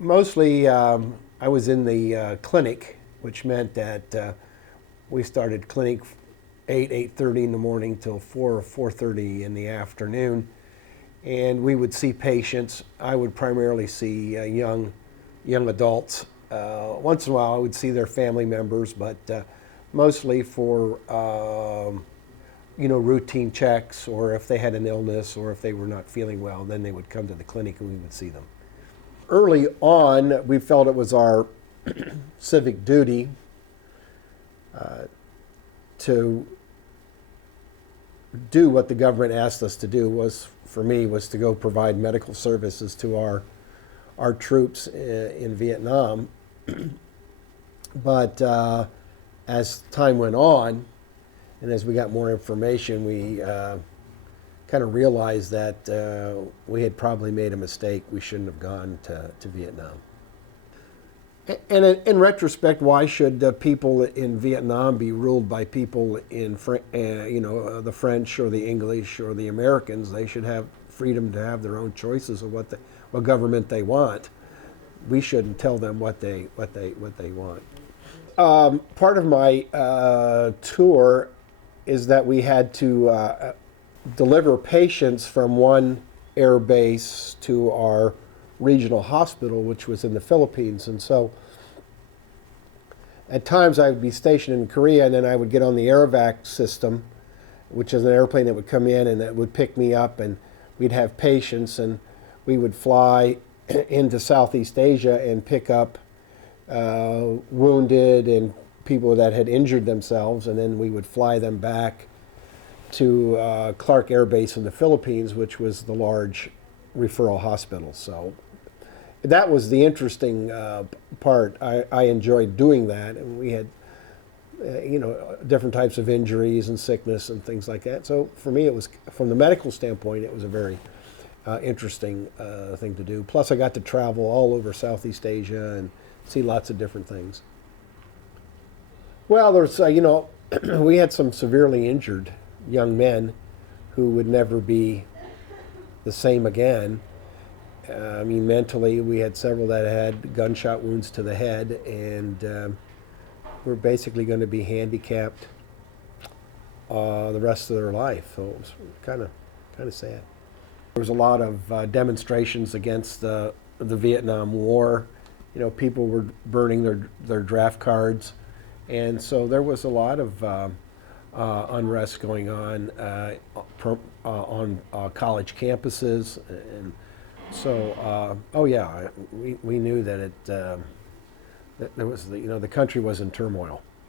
Mostly, I was in the clinic, which meant that we started clinic 8:30 in the morning till 4 or 4:30 in the afternoon, and we would see patients. I would primarily see young adults. Once in a while, I would see their family members, but mostly for routine checks, or if they had an illness, or if they were not feeling well, then they would come to the clinic and we would see them. Early on, we felt it was our civic duty to do what the government asked us to do. For me, was to go provide medical services to our troops in Vietnam. But as time went on, and as we got more information, we kind of realized that we had probably made a mistake. We shouldn't have gone to Vietnam. And in retrospect, why should people in Vietnam be ruled by people in the French or the English or the Americans? They should have freedom to have their own choices of what government they want. We shouldn't tell them what they want. Part of my tour is that we had to deliver patients from one air base to our regional hospital, which was in the Philippines. And so at times I would be stationed in Korea, and then I would get on the airvac system, which is an airplane that would come in and that would pick me up, and we'd have patients, and we would fly into Southeast Asia and pick up wounded and people that had injured themselves, and then we would fly them back to Clark Air Base in the Philippines, which was the large referral hospital. So that was the interesting part. I enjoyed doing that, and we had different types of injuries and sickness and things like that. So for me, it was, from the medical standpoint, it was a very interesting thing to do. Plus, I got to travel all over Southeast Asia and see lots of different things. Well, there's we had some severely injured young men who would never be the same again. Mentally, we had several that had gunshot wounds to the head, and were basically going to be handicapped the rest of their life. So it was kind of sad. There was a lot of demonstrations against the Vietnam War. People were burning their draft cards, and so there was a lot of unrest going on college campuses, and so we knew that that there was the country was in turmoil.